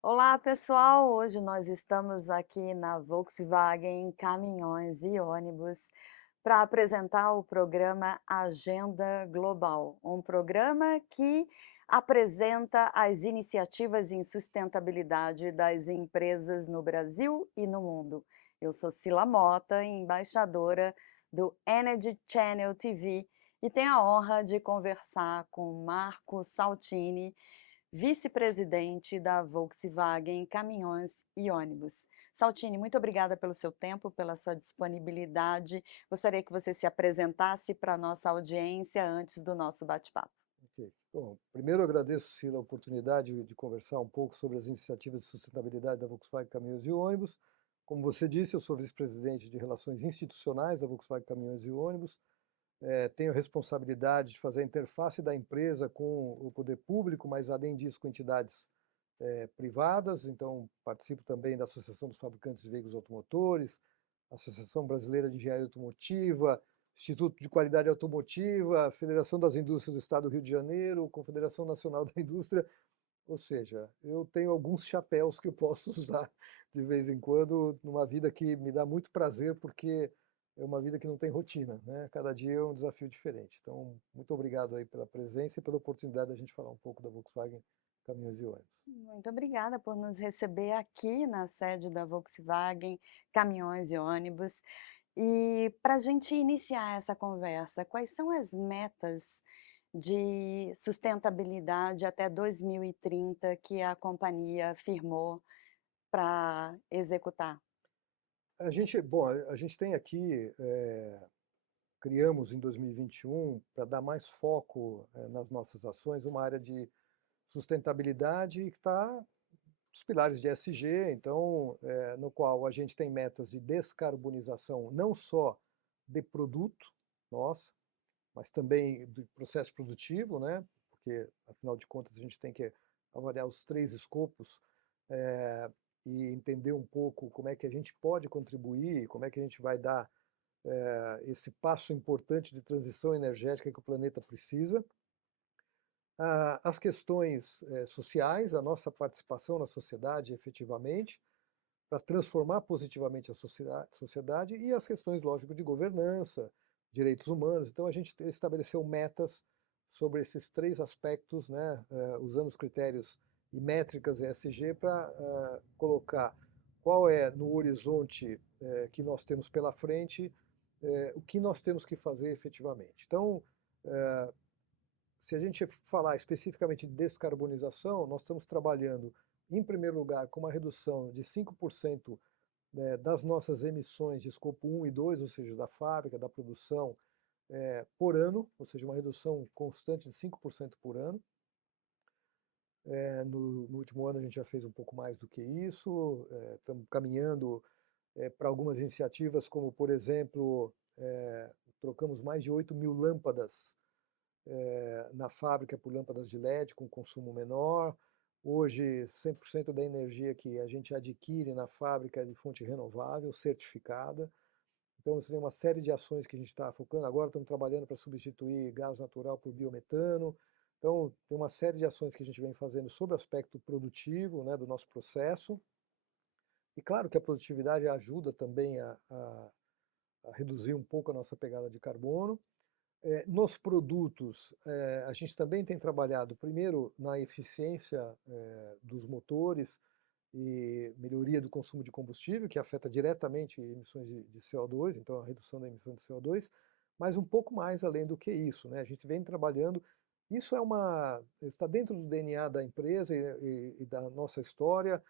Olá, pessoal! Hoje nós estamos aqui na Volkswagen Caminhões e Ônibus para apresentar o programa Agenda Global, um programa que apresenta as iniciativas em sustentabilidade das empresas no Brasil e no mundo. Eu sou Cila Mota, embaixadora do Energy Channel TV, e tenho a honra de conversar com Marco Saltini, vice-presidente da Volkswagen Caminhões e Ônibus. Saltini, muito obrigada pelo seu tempo, pela sua disponibilidade. Gostaria que você se apresentasse para a nossa audiência antes do nosso bate-papo. Ok. Bom, primeiro eu agradeço, Cila, a oportunidade de conversar um pouco sobre as iniciativas de sustentabilidade da Volkswagen Caminhões e Ônibus. Como você disse, eu sou vice-presidente de Relações Institucionais da Volkswagen Caminhões e Ônibus. Tenho a responsabilidade de fazer a interface da empresa com o poder público, mas além disso com entidades privadas. Então, participo também da Associação dos Fabricantes de Veículos Automotores, Associação Brasileira de Engenharia Automotiva, Instituto de Qualidade Automotiva, Federação das Indústrias do Estado do Rio de Janeiro, Confederação Nacional da Indústria. Ou seja, eu tenho alguns chapéus que eu posso usar de vez em quando numa vida que me dá muito prazer, porque é uma vida que não tem rotina, né? Cada dia é um desafio diferente. Então, muito obrigado aí pela presença e pela oportunidade da gente falar um pouco da Volkswagen Caminhões e Ônibus. Muito obrigada por nos receber aqui na sede da Volkswagen Caminhões e Ônibus. E para a gente iniciar essa conversa, quais são as metas de sustentabilidade até 2030 que a companhia firmou para executar? A gente tem aqui, criamos em 2021, para dar mais foco nas nossas ações, uma área de sustentabilidade que está os pilares de ESG, então, no qual a gente tem metas de descarbonização não só de produto nossa, mas também do processo produtivo, né? Porque, afinal de contas, a gente tem que avaliar os três escopos eh, e entender um pouco como é que a gente pode contribuir, como é que a gente vai dar esse passo importante de transição energética que o planeta precisa. As questões sociais, a nossa participação na sociedade efetivamente, para transformar positivamente a sociedade, e as questões, lógico, de governança, direitos humanos. Então a gente estabeleceu metas sobre esses três aspectos, né, usando os critérios e métricas ESG para colocar qual é no horizonte que nós temos pela frente, o que nós temos que fazer efetivamente. Então, se a gente falar especificamente de descarbonização, nós estamos trabalhando, em primeiro lugar, com uma redução de 5% das nossas emissões de escopo 1 e 2, ou seja, da fábrica, da produção, por ano, ou seja, uma redução constante de 5% por ano. No último ano a gente já fez um pouco mais do que isso, estamos caminhando para algumas iniciativas, como, por exemplo, trocamos mais de 8 mil lâmpadas na fábrica por lâmpadas de LED com consumo menor. Hoje, 100% da energia que a gente adquire na fábrica é de fonte renovável, certificada. Então, você tem uma série de ações que a gente está focando. Agora estamos trabalhando para substituir gás natural por biometano. Então, tem uma série de ações que a gente vem fazendo sobre o aspecto produtivo, né, do nosso processo. E claro que a produtividade ajuda também a reduzir um pouco a nossa pegada de carbono. Nos produtos, a gente também tem trabalhado, primeiro, na eficiência dos motores e melhoria do consumo de combustível, que afeta diretamente emissões de CO2, então a redução da emissão de CO2, mas um pouco mais além do que isso, né? A gente vem trabalhando, isso está dentro do DNA da empresa e da nossa história,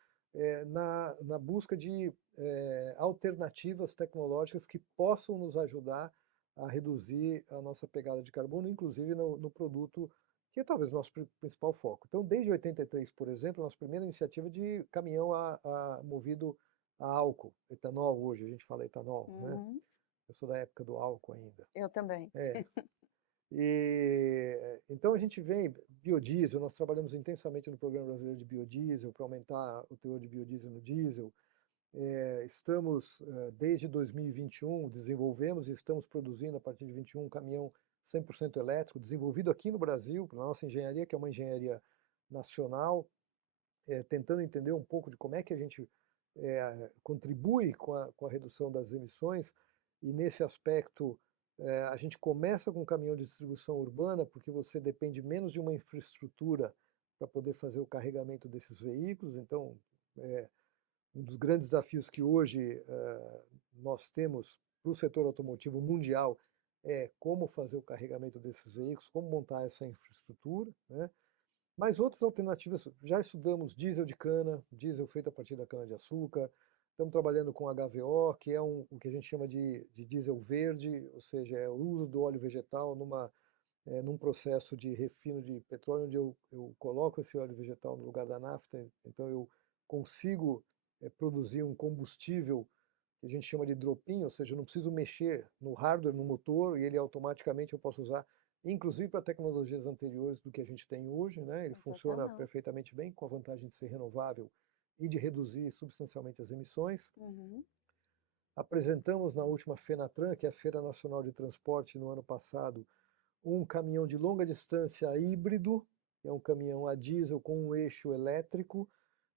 na busca de alternativas tecnológicas que possam nos ajudar a reduzir a nossa pegada de carbono, inclusive no produto, que é talvez o nosso principal foco. Então, desde 83, por exemplo, a nossa primeira iniciativa de caminhão movido a álcool, etanol hoje, a gente fala etanol, né? Uhum, Eu sou da época do álcool ainda. eu também. É. E então a gente vem, biodiesel, nós trabalhamos intensamente no Programa Brasileiro de Biodiesel para aumentar o teor de biodiesel no diesel. Estamos, desde 2021, desenvolvemos e estamos produzindo, a partir de 21, um caminhão 100% elétrico, desenvolvido aqui no Brasil, pela nossa engenharia, que é uma engenharia nacional, tentando entender um pouco de como é que a gente contribui com a redução das emissões, e nesse aspecto a gente começa com o caminhão de distribuição urbana, porque você depende menos de uma infraestrutura para poder fazer o carregamento desses veículos. Então, um dos grandes desafios que hoje nós temos para o setor automotivo mundial é como fazer o carregamento desses veículos, como montar essa infraestrutura, né? Mas outras alternativas, já estudamos diesel de cana, diesel feito a partir da cana-de-açúcar, estamos trabalhando com HVO, que é o que a gente chama de diesel verde, ou seja, é o uso do óleo vegetal num processo de refino de petróleo, onde eu coloco esse óleo vegetal no lugar da nafta, então eu consigo produzir um combustível que a gente chama de drop-in, ou seja, eu não preciso mexer no hardware, no motor, e ele automaticamente eu posso usar, inclusive para tecnologias anteriores do que a gente tem hoje, né? Ele funciona Sensacional. perfeitamente bem, com a vantagem de ser renovável e de reduzir substancialmente as emissões. Uhum. Apresentamos na última FENATRAN, que é a Feira Nacional de Transporte, no ano passado, um caminhão de longa distância híbrido, que é um caminhão a diesel com um eixo elétrico.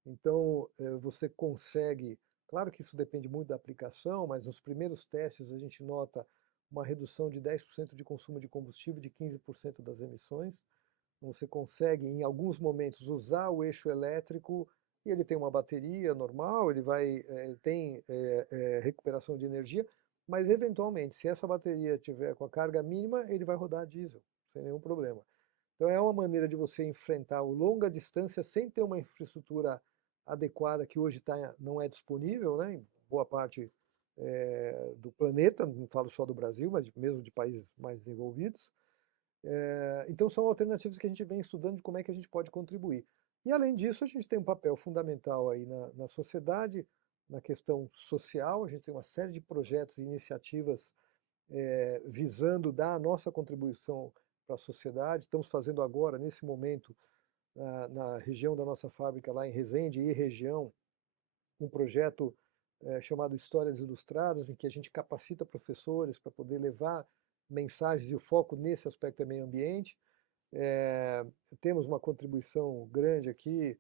Então, você consegue, claro que isso depende muito da aplicação, mas nos primeiros testes a gente nota uma redução de 10% de consumo de combustível, de 15% das emissões. Você consegue, em alguns momentos, usar o eixo elétrico, e ele tem uma bateria normal, ele tem recuperação de energia, mas eventualmente, se essa bateria tiver com a carga mínima, ele vai rodar diesel, sem nenhum problema. Então é uma maneira de você enfrentar o longa distância sem ter uma infraestrutura adequada que hoje não é disponível, né, em boa parte do planeta, não falo só do Brasil, mas mesmo de países mais desenvolvidos. Então são alternativas que a gente vem estudando de como é que a gente pode contribuir. E além disso, a gente tem um papel fundamental aí na sociedade, na questão social. A gente tem uma série de projetos e iniciativas visando dar a nossa contribuição para a sociedade. Estamos fazendo agora, nesse momento, na região da nossa fábrica, lá em Resende e região, um projeto chamado Histórias Ilustradas, em que a gente capacita professores para poder levar mensagens, e o foco nesse aspecto é meio ambiente. Temos uma contribuição grande aqui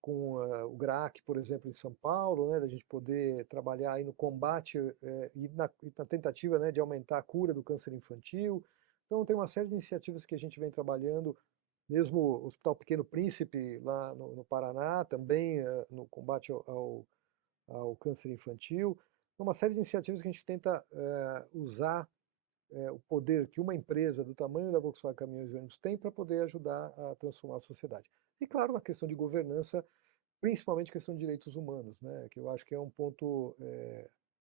com o GRAAC, por exemplo, em São Paulo, né, da gente poder trabalhar aí no combate e na tentativa, né, de aumentar a cura do câncer infantil. Então tem uma série de iniciativas que a gente vem trabalhando, mesmo o Hospital Pequeno Príncipe, lá no Paraná, também no combate ao câncer infantil. É uma série de iniciativas que a gente tenta usar o poder que uma empresa do tamanho da Volkswagen Caminhões e Ônibus tem para poder ajudar a transformar a sociedade. E claro, na questão de governança, principalmente questão de direitos humanos, né, que eu acho que é um ponto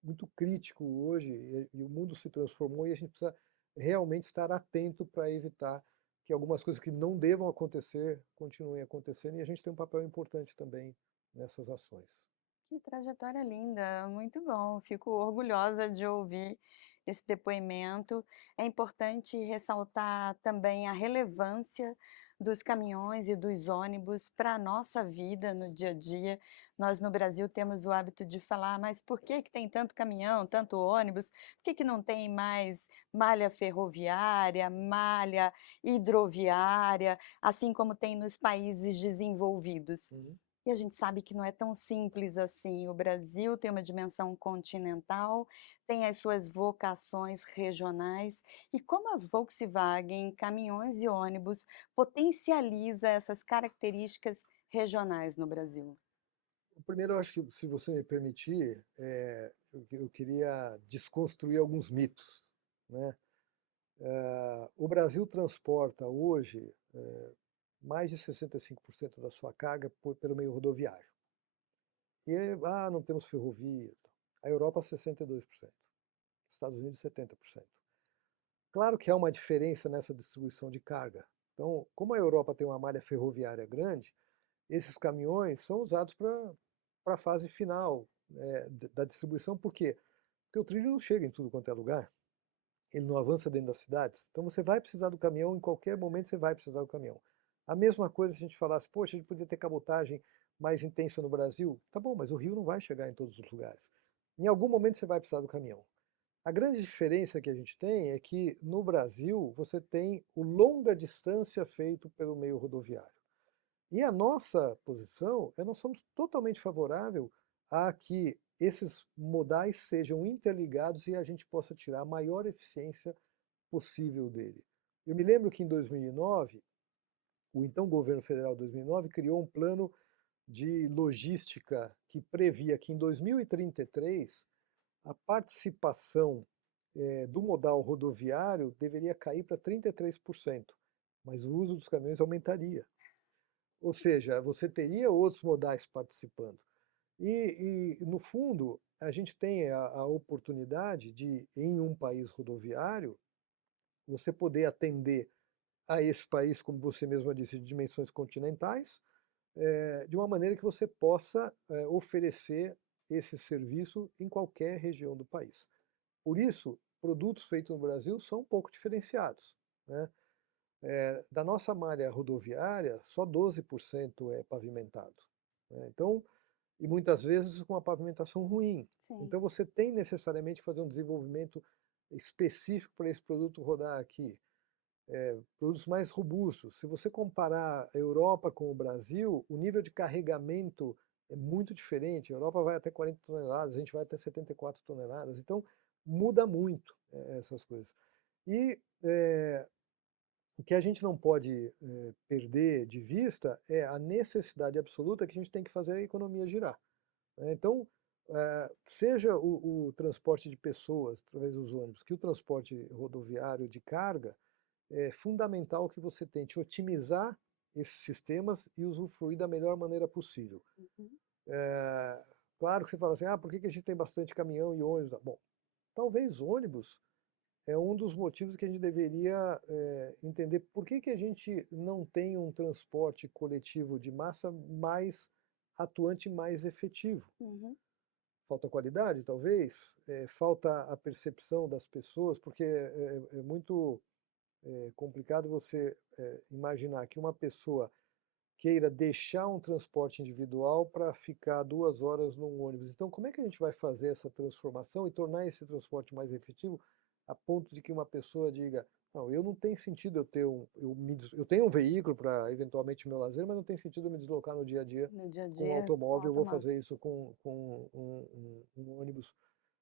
muito crítico hoje, e o mundo se transformou e a gente precisa realmente estar atento para evitar que algumas coisas que não devam acontecer continuem acontecendo, e a gente tem um papel importante também nessas ações. Que trajetória linda, muito bom. Fico orgulhosa de ouvir esse depoimento. É importante ressaltar também a relevância dos caminhões e dos ônibus para a nossa vida no dia a dia. Nós no Brasil temos o hábito de falar, mas por que que tem tanto caminhão, tanto ônibus? Por que que não tem mais malha ferroviária, malha hidroviária, assim como tem nos países desenvolvidos? Uhum. E a gente sabe que não é tão simples assim. O Brasil tem uma dimensão continental, tem as suas vocações regionais. E como a Volkswagen, caminhões e ônibus, potencializa essas características regionais no Brasil? Primeiro, eu acho que, se você me permitir, eu queria desconstruir alguns mitos, né? O Brasil transporta hoje mais de 65% da sua carga pelo meio rodoviário. E não temos ferrovia. A Europa 62%, Estados Unidos 70%. Claro que há uma diferença nessa distribuição de carga. Então, como a Europa tem uma malha ferroviária grande, esses caminhões são usados para a fase final da distribuição. Por quê? Porque o trilho não chega em tudo quanto é lugar, ele não avança dentro das cidades, então você vai precisar do caminhão, em qualquer momento você vai precisar do caminhão. A mesma coisa se a gente falasse, poxa, a gente podia ter cabotagem mais intensa no Brasil. Tá bom, mas o rio não vai chegar em todos os lugares. Em algum momento você vai precisar do caminhão. A grande diferença que a gente tem é que no Brasil você tem o longa distância feito pelo meio rodoviário. E a nossa posição nós somos totalmente favorável a que esses modais sejam interligados e a gente possa tirar a maior eficiência possível dele. Eu me lembro que em 2009, o então governo federal de 2009 criou um plano de logística que previa que em 2033 a participação do modal rodoviário deveria cair para 33%, mas o uso dos caminhões aumentaria. Ou seja, você teria outros modais participando. No fundo, a gente tem a oportunidade de, em um país rodoviário, você poder atender a esse país, como você mesma disse, de dimensões continentais, de uma maneira que você possa oferecer esse serviço em qualquer região do país. Por isso, produtos feitos no Brasil são um pouco diferenciados, né? Da nossa malha rodoviária, só 12% é pavimentado, né? Então, e muitas vezes com a pavimentação ruim. Sim. Então você tem necessariamente que fazer um desenvolvimento específico para esse produto rodar aqui. Produtos mais robustos. Se você comparar a Europa com o Brasil, o nível de carregamento é muito diferente. A Europa vai até 40 toneladas, a gente vai até 74 toneladas. Então, muda muito essas coisas. E o que a gente não pode perder de vista é a necessidade absoluta que a gente tem que fazer a economia girar, né? Então, seja o transporte de pessoas através dos ônibus, que o transporte rodoviário de carga, é fundamental que você tente otimizar esses sistemas e usufruir da melhor maneira possível. Uhum. É, claro que você fala assim, por que a gente tem bastante caminhão e ônibus? Bom, talvez ônibus é um dos motivos que a gente deveria entender por que a gente não tem um transporte coletivo de massa mais atuante e mais efetivo. Uhum. Falta qualidade, talvez, falta a percepção das pessoas, porque é muito complicado você imaginar que uma pessoa queira deixar um transporte individual para ficar 2 horas num ônibus. Então, como é que a gente vai fazer essa transformação e tornar esse transporte mais efetivo a ponto de que uma pessoa diga, não, eu não tem sentido eu ter eu tenho um veículo para eventualmente meu lazer, mas não tem sentido eu me deslocar no dia a dia No dia a com um dia, com automóvel, eu vou automóvel. fazer isso com um ônibus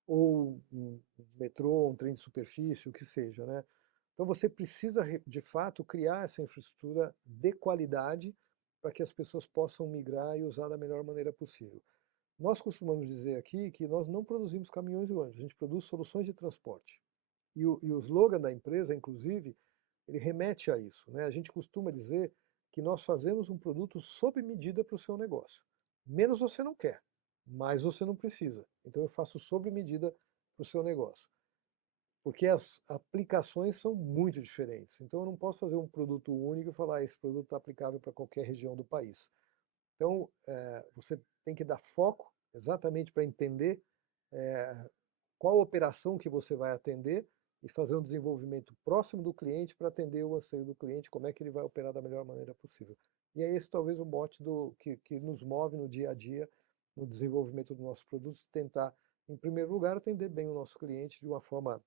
ou um metrô, um trem de superfície, o que seja, né? Então você precisa, de fato, criar essa infraestrutura de qualidade para que as pessoas possam migrar e usar da melhor maneira possível. Nós costumamos dizer aqui que nós não produzimos caminhões e ônibus, a gente produz soluções de transporte. E o slogan da empresa, inclusive, ele remete a isso, né? A gente costuma dizer que nós fazemos um produto sob medida para o seu negócio. Menos você não quer, mais você não precisa. Então eu faço sob medida para o seu negócio. Porque as aplicações são muito diferentes. Então eu não posso fazer um produto único e falar esse produto está aplicável para qualquer região do país. Então você tem que dar foco exatamente para entender qual operação que você vai atender e fazer um desenvolvimento próximo do cliente para atender o anseio do cliente, como é que ele vai operar da melhor maneira possível. E é esse talvez o mote que nos move no dia a dia, no desenvolvimento dos nossos produtos, tentar, em primeiro lugar, atender bem o nosso cliente de uma forma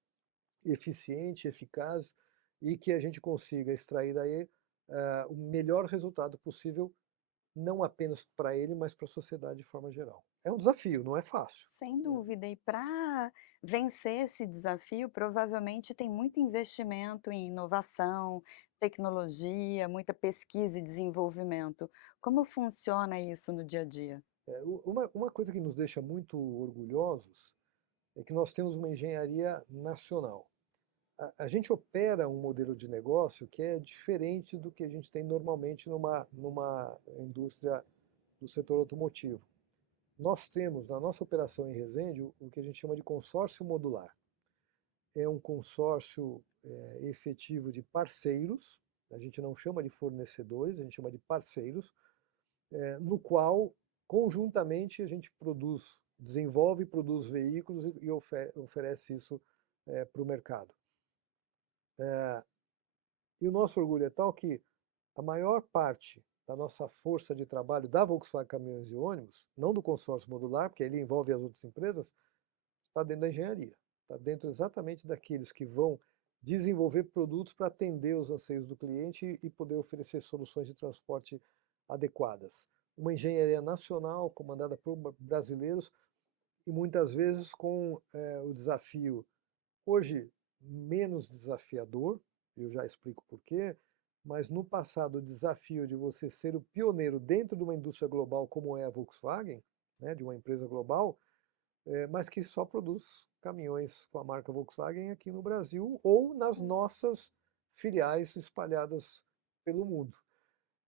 eficiente, eficaz e que a gente consiga extrair daí o melhor resultado possível, não apenas para ele, mas para a sociedade de forma geral. É um desafio, não é fácil, Sem né? dúvida. E para vencer esse desafio, provavelmente tem muito investimento em inovação, tecnologia, muita pesquisa e desenvolvimento. Como funciona isso no dia a dia? Uma coisa que nos deixa muito orgulhosos é que nós temos uma engenharia nacional. A gente opera um modelo de negócio que é diferente do que a gente tem normalmente numa indústria do setor automotivo. Nós temos na nossa operação em Resende o que a gente chama de consórcio modular. É um consórcio efetivo de parceiros, a gente não chama de fornecedores, a gente chama de parceiros, no qual conjuntamente a gente desenvolve e produz veículos e oferece isso para o mercado. E o nosso orgulho é tal que a maior parte da nossa força de trabalho da Volkswagen Caminhões e Ônibus, não do consórcio modular, porque ele envolve as outras empresas, está dentro da engenharia. Está dentro exatamente daqueles que vão desenvolver produtos para atender os anseios do cliente e poder oferecer soluções de transporte adequadas. Uma engenharia nacional comandada por brasileiros e muitas vezes com o desafio, hoje menos desafiador, eu já explico por quê, mas no passado o desafio de você ser o pioneiro dentro de uma indústria global como é a Volkswagen, né, de uma empresa global, mas que só produz caminhões com a marca Volkswagen aqui no Brasil ou nas nossas filiais espalhadas pelo mundo.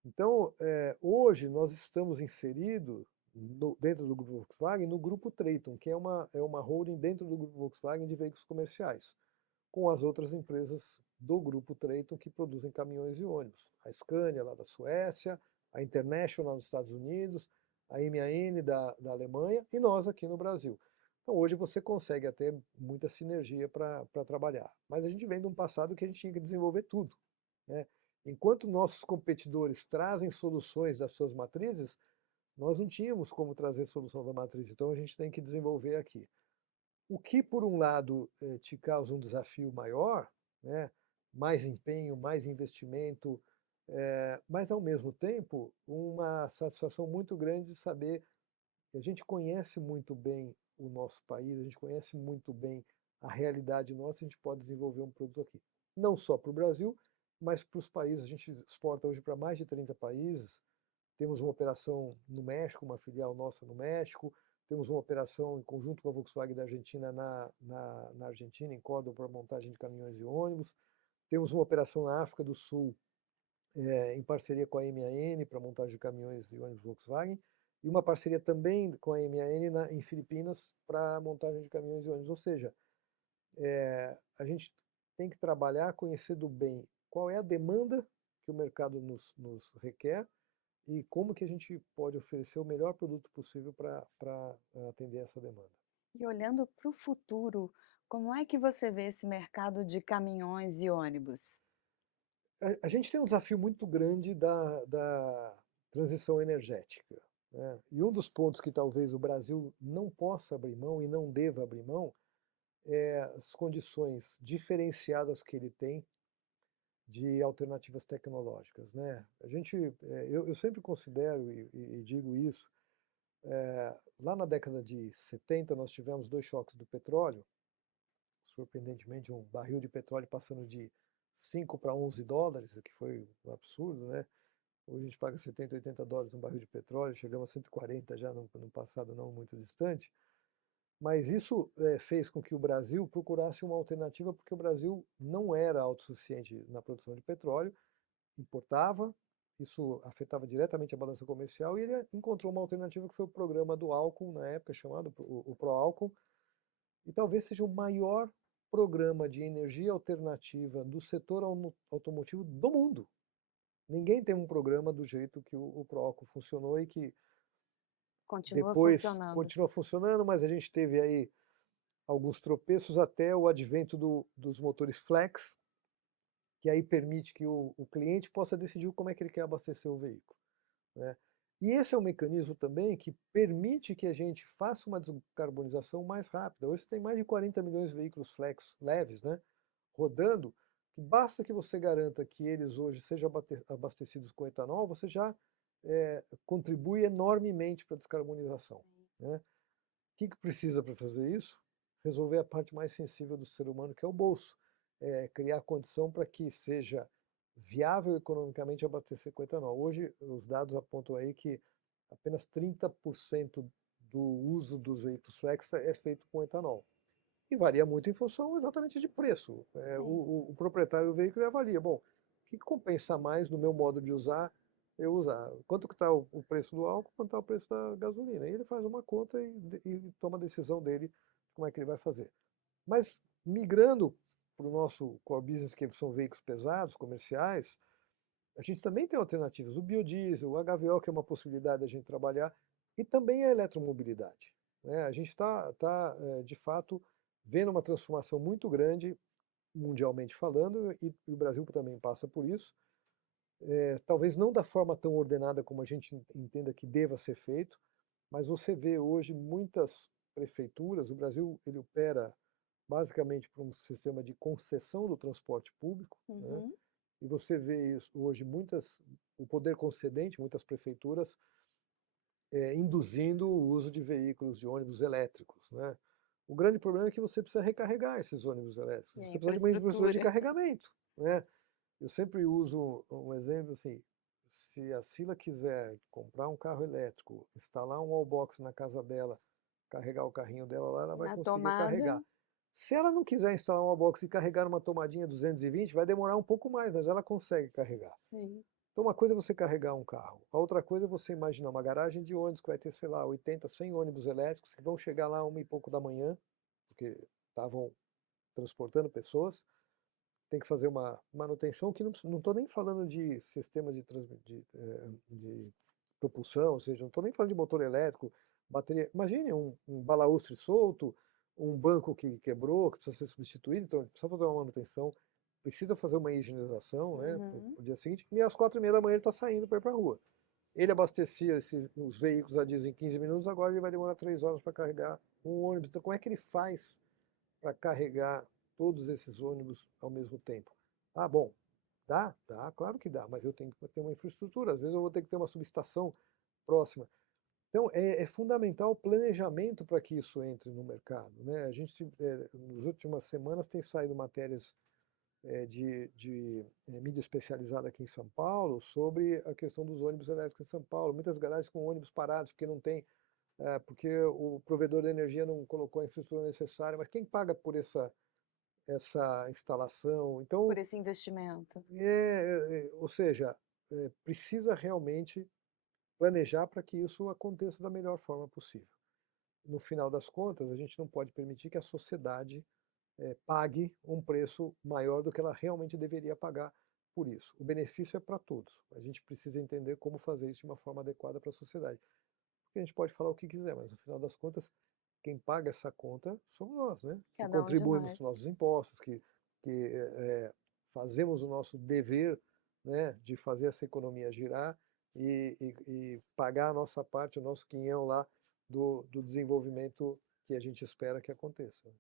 Então, hoje nós estamos inseridos dentro do grupo Volkswagen no grupo Traton, que é uma holding dentro do grupo Volkswagen de veículos comerciais, com as outras empresas do grupo Traton que produzem caminhões e ônibus. A Scania lá da Suécia, a International nos Estados Unidos, a MAN da Alemanha e nós aqui no Brasil. Então hoje você consegue até muita sinergia para trabalhar. Mas a gente vem de um passado que a gente tinha que desenvolver tudo, né? Enquanto nossos competidores trazem soluções das suas matrizes, nós não tínhamos como trazer solução da matriz, então a gente tem que desenvolver aqui. O que, por um lado, te causa um desafio maior, né? Mais empenho, mais investimento, mas, ao mesmo tempo, uma satisfação muito grande de saber que a gente conhece muito bem o nosso país, a gente conhece muito bem a realidade nossa, a gente pode desenvolver um produto aqui. Não só para o Brasil, mas para os países. A gente exporta hoje para mais de 30 países, temos uma operação no México, uma filial nossa no México, temos uma operação em conjunto com a Volkswagen da Argentina na Argentina, em Córdoba, para montagem de caminhões e ônibus. Temos uma operação na África do Sul, em parceria com a MAN para montagem de caminhões e ônibus Volkswagen, e uma parceria também com a MAN em Filipinas para montagem de caminhões e ônibus. Ou seja, a gente tem que trabalhar conhecendo bem qual é a demanda que o mercado nos requer e como que a gente pode oferecer o melhor produto possível para atender essa demanda. E olhando para o futuro, como é que você vê esse mercado de caminhões e ônibus? A gente tem um desafio muito grande da transição energética, né? E um dos pontos que talvez o Brasil não possa abrir mão e não deva abrir mão é as condições diferenciadas que ele tem de alternativas tecnológicas, né? Eu sempre considero e digo isso, lá na década de 70 nós tivemos dois choques do petróleo, surpreendentemente um barril de petróleo passando de 5 para 11 dólares, o que foi um absurdo, né? Hoje a gente paga 70, 80 dólares um barril de petróleo, chegamos a 140 já no passado não muito distante, mas isso fez com que o Brasil procurasse uma alternativa, porque o Brasil não era autossuficiente na produção de petróleo, importava, isso afetava diretamente a balança comercial, e ele encontrou uma alternativa que foi o programa do álcool, na época chamado o Proálcool, e talvez seja o maior programa de energia alternativa do setor automotivo do mundo. Ninguém tem um programa do jeito que o Proálcool funcionou e que Continua depois funcionando. continua funcionando, mas a gente teve aí alguns tropeços até o advento dos motores flex, que aí permite que o cliente possa decidir como é que ele quer abastecer o veículo, né? E esse é um mecanismo também que permite que a gente faça uma descarbonização mais rápida. Hoje você tem mais de 40 milhões de veículos flex leves, né, rodando, que basta que você garanta que eles hoje sejam abastecidos com etanol, você já contribui enormemente para a descarbonização, né? O que precisa para fazer isso? Resolver a parte mais sensível do ser humano, que é o bolso. Criar condição para que seja viável economicamente abastecer com etanol. Hoje, os dados apontam aí que apenas 30% do uso dos veículos flex é feito com etanol. E varia muito em função exatamente de preço. Sim. O proprietário do veículo avalia, bom, o que compensa mais no meu modo de usar, eu usar? Quanto que está o preço do álcool, quanto está o preço da gasolina? E ele faz uma conta e toma a decisão dele como é que ele vai fazer. Mas migrando para o nosso core business, que são veículos pesados, comerciais, a gente também tem alternativas. O biodiesel, o HVO, que é uma possibilidade da gente trabalhar, e também a eletromobilidade, né? A gente está, de fato, vendo uma transformação muito grande, mundialmente falando, e o Brasil também passa por isso. Talvez não da forma tão ordenada como a gente entenda que deva ser feito, mas você vê hoje muitas prefeituras, o Brasil ele opera basicamente por um sistema de concessão do transporte público, né? Uhum. E você vê isso hoje muitas o poder concedente, muitas prefeituras, induzindo o uso de veículos, de ônibus elétricos, né? O grande problema é que você precisa recarregar esses ônibus elétricos, E a você precisa de uma infraestrutura de infraestrutura. carregamento, né? Eu sempre uso um exemplo assim, se a Sila quiser comprar um carro elétrico, instalar um wallbox na casa dela, carregar o carrinho dela lá, ela vai Na conseguir tomada. carregar. Se ela não quiser instalar um wallbox e carregar uma tomadinha 220, vai demorar um pouco mais, mas ela consegue carregar. Sim. Então uma coisa é você carregar um carro, a outra coisa é você imaginar uma garagem de ônibus que vai ter, sei lá, 80, 100 ônibus elétricos que vão chegar lá 1 e pouco da manhã, porque estavam transportando pessoas, tem que fazer uma manutenção que não estou nem falando de sistema de propulsão, ou seja, não estou nem falando de motor elétrico, bateria. Imagine um balaústre solto, um banco que quebrou, que precisa ser substituído, então precisa fazer uma manutenção, precisa fazer uma higienização, né, para Uhum. o dia seguinte, e às 4h30 da manhã ele está saindo para ir para a rua. Ele abastecia os veículos a diesel em 15 minutos, agora ele vai demorar 3 horas para carregar um ônibus. Então, como é que ele faz para carregar todos esses ônibus ao mesmo tempo? Ah, bom, dá? Dá, claro que dá, mas eu tenho que ter uma infraestrutura, às vezes eu vou ter que ter uma subestação próxima. Então, é fundamental o planejamento para que isso entre no mercado, né? A gente, nas últimas semanas, tem saído matérias de mídia especializada aqui em São Paulo sobre a questão dos ônibus elétricos em São Paulo. Muitas garagens com ônibus parados, porque não tem, porque o provedor de energia não colocou a infraestrutura necessária, mas quem paga por essa instalação? Por Então, esse investimento. ou seja, precisa realmente planejar para que isso aconteça da melhor forma possível. No final das contas, a gente não pode permitir que a sociedade pague um preço maior do que ela realmente deveria pagar por isso. O benefício é para todos. A gente precisa entender como fazer isso de uma forma adequada para a sociedade. Porque a gente pode falar o que quiser, mas no final das contas, quem paga essa conta somos nós, né? Que Cada um de contribuímos nós. com nossos impostos, que fazemos o nosso dever, né, de fazer essa economia girar e pagar a nossa parte, o nosso quinhão lá do desenvolvimento que a gente espera que aconteça.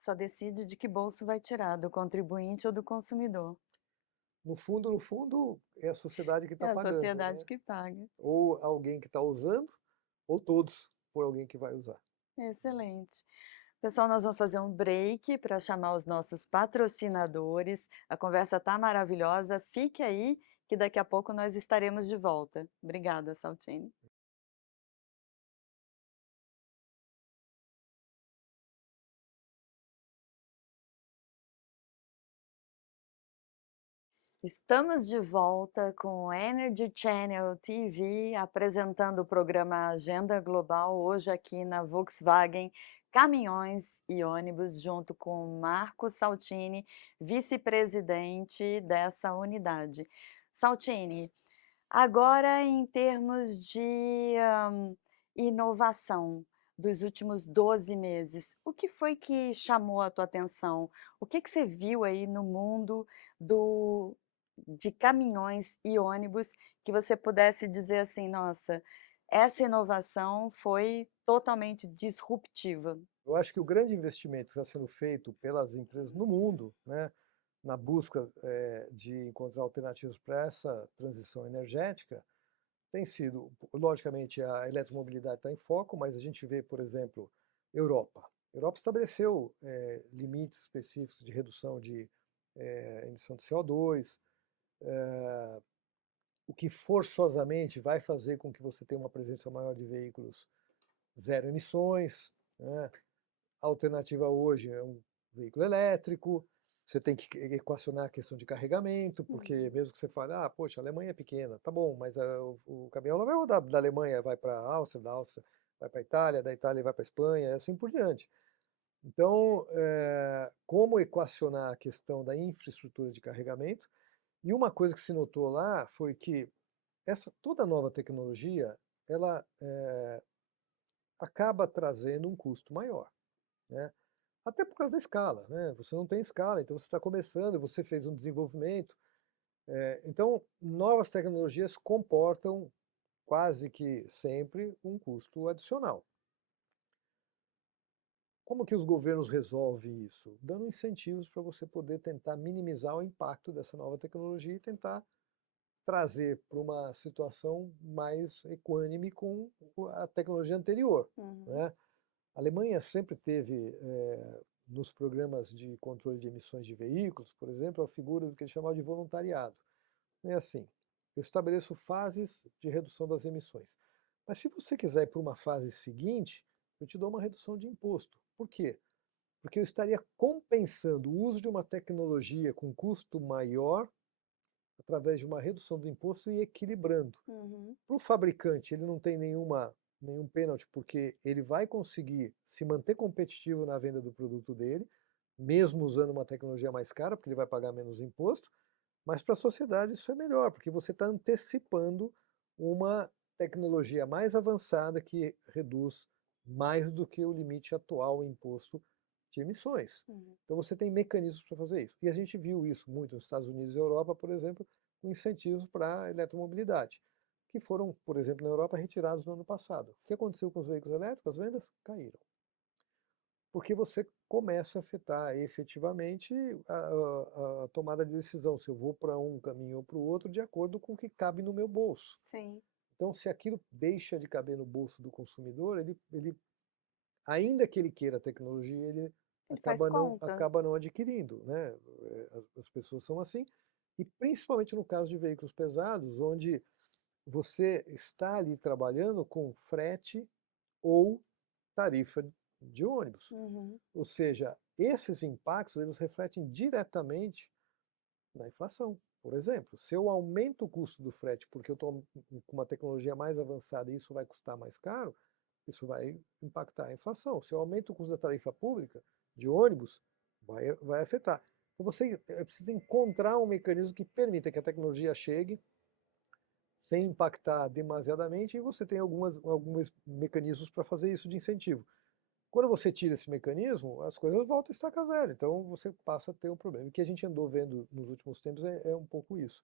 Só decide de que bolso vai tirar, do contribuinte ou do consumidor. No fundo, é a sociedade que É está a pagando, sociedade né? que paga. Ou alguém que está usando, ou todos por alguém que vai usar. Excelente. Pessoal, nós vamos fazer um break para chamar os nossos patrocinadores. A conversa tá maravilhosa. Fique aí, que daqui a pouco nós estaremos de volta. Obrigada, Saltini. Estamos de volta com o Energy Channel TV, apresentando o programa Agenda Global, hoje aqui na Volkswagen Caminhões e Ônibus, junto com Marco Saltini, vice-presidente dessa unidade. Saltini, agora em termos de inovação dos últimos 12 meses, o que foi que chamou a tua atenção? O que você viu aí no mundo do de caminhões e ônibus que você pudesse dizer assim: "Nossa, essa inovação foi totalmente disruptiva"? Eu acho que o grande investimento que está sendo feito pelas empresas no mundo, né, na busca de encontrar alternativas para essa transição energética, tem sido, logicamente, a eletromobilidade está em foco, mas a gente vê, por exemplo, Europa. A Europa estabeleceu limites específicos de redução de emissão de CO2, o que forçosamente vai fazer com que você tenha uma presença maior de veículos zero emissões, né? A alternativa hoje é um veículo elétrico, você tem que equacionar a questão de carregamento, porque Uhum. mesmo que você fale, ah, poxa, a Alemanha é pequena, tá bom, mas o caminhão não vai rodar da Alemanha, vai para a Áustria, da Áustria vai para a Itália, da Itália vai para a Espanha, e assim por diante. Então, como equacionar a questão da infraestrutura de carregamento? E uma coisa que se notou lá foi que toda nova tecnologia, ela acaba trazendo um custo maior, né? Até por causa da escala, né? Você não tem escala, então você está começando, você fez um desenvolvimento. Então, novas tecnologias comportam quase que sempre um custo adicional. Como que os governos resolvem isso? Dando incentivos para você poder tentar minimizar o impacto dessa nova tecnologia e tentar trazer para uma situação mais equânime com a tecnologia anterior, Uhum. né? A Alemanha sempre teve, nos programas de controle de emissões de veículos, por exemplo, a figura do que eles chamavam de voluntariado. É assim, eu estabeleço fases de redução das emissões. Mas se você quiser ir para uma fase seguinte, eu te dou uma redução de imposto. Por quê? Porque eu estaria compensando o uso de uma tecnologia com custo maior através de uma redução do imposto e equilibrando. Uhum. Para o fabricante, ele não tem nenhum pênalti, porque ele vai conseguir se manter competitivo na venda do produto dele, mesmo usando uma tecnologia mais cara, porque ele vai pagar menos imposto, mas para a sociedade isso é melhor, porque você está antecipando uma tecnologia mais avançada que reduz mais do que o limite atual imposto de emissões. Uhum. Então você tem mecanismos para fazer isso. E a gente viu isso muito nos Estados Unidos e Europa, por exemplo, com incentivos para a eletromobilidade, que foram, por exemplo, na Europa, retirados no ano passado. O que aconteceu com os veículos elétricos? As vendas caíram. Porque você começa a afetar efetivamente a tomada de decisão, se eu vou para um caminho ou para o outro, de acordo com o que cabe no meu bolso. Sim. Então, se aquilo deixa de caber no bolso do consumidor, ainda que ele queira a tecnologia, ele Ele faz conta. acaba não adquirindo, né? As pessoas são assim, e principalmente no caso de veículos pesados, onde você está ali trabalhando com frete ou tarifa de ônibus. Uhum. Ou seja, esses impactos eles refletem diretamente na inflação. Por exemplo, se eu aumento o custo do frete porque eu estou com uma tecnologia mais avançada e isso vai custar mais caro, isso vai impactar a inflação. Se eu aumento o custo da tarifa pública de ônibus, vai afetar. Então você precisa encontrar um mecanismo que permita que a tecnologia chegue sem impactar demasiadamente e você tem alguns mecanismos para fazer isso de incentivo. Quando você tira esse mecanismo, as coisas voltam a estaca zero, então você passa a ter um problema. O que a gente andou vendo nos últimos tempos é um pouco isso.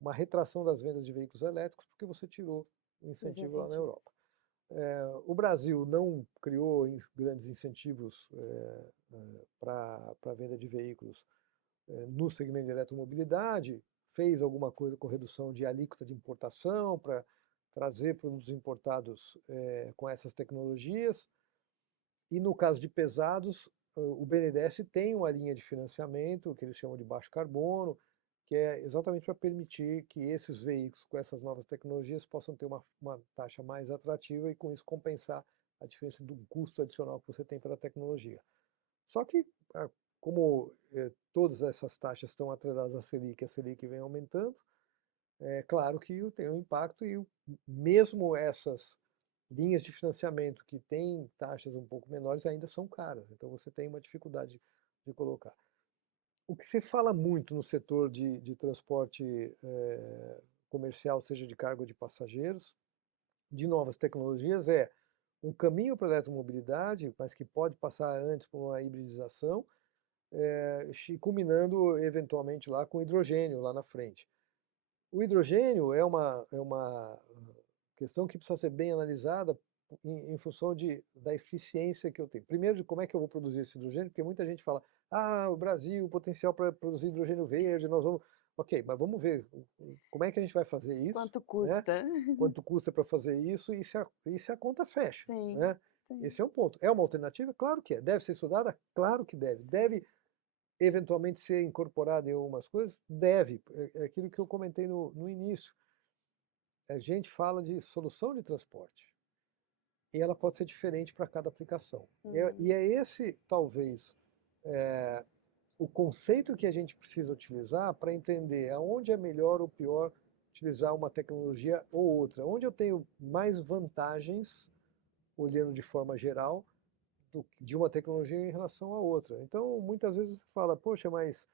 Uma retração das vendas de veículos elétricos porque você tirou o Os incentivo lá na incentivos. Europa. O Brasil não criou grandes incentivos para a venda de veículos no segmento de eletromobilidade, fez alguma coisa com redução de alíquota de importação para trazer produtos importados com essas tecnologias, e no caso de pesados, o BNDES tem uma linha de financiamento, que eles chamam de baixo carbono, que é exatamente para permitir que esses veículos com essas novas tecnologias possam ter uma taxa mais atrativa e com isso compensar a diferença do custo adicional que você tem pela tecnologia. Só que, como todas essas taxas estão atreladas à Selic, a Selic vem aumentando, é claro que tem um impacto e mesmo essas linhas de financiamento que têm taxas um pouco menores ainda são caras, então você tem uma dificuldade de colocar. O que se fala muito no setor de transporte comercial, seja de carga ou de passageiros, de novas tecnologias, é um caminho para a eletromobilidade, mas que pode passar antes por uma hibridização, culminando eventualmente lá com hidrogênio lá na frente. O hidrogênio é uma questão que precisa ser bem analisada em função da eficiência que eu tenho. Primeiro, de como é que eu vou produzir esse hidrogênio, porque muita gente fala, o Brasil, o potencial para produzir hidrogênio verde, nós vamos... Ok, mas vamos ver como é que a gente vai fazer isso, Quanto né? custa? Quanto custa para fazer isso e se a conta fecha, Sim, né? sim. Esse é um ponto. É uma alternativa? Claro que é. Deve ser estudada? Claro que deve. Deve eventualmente ser incorporado em algumas coisas? Deve. É aquilo que eu comentei no início. A gente fala de solução de transporte e ela pode ser diferente para cada aplicação. E Uhum. é esse, talvez, é, o conceito que a gente precisa utilizar para entender aonde é melhor ou pior utilizar uma tecnologia ou outra. Onde eu tenho mais vantagens, olhando de forma geral, de uma tecnologia em relação à outra. Então, muitas vezes você fala, poxa, mas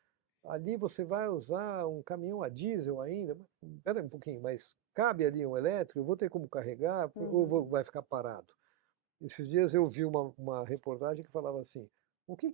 ali você vai usar um caminhão a diesel ainda? Espera um pouquinho, mas cabe ali um elétrico? Eu vou ter como carregar ou Uhum. vai ficar parado? Esses dias eu vi uma reportagem que falava assim, o que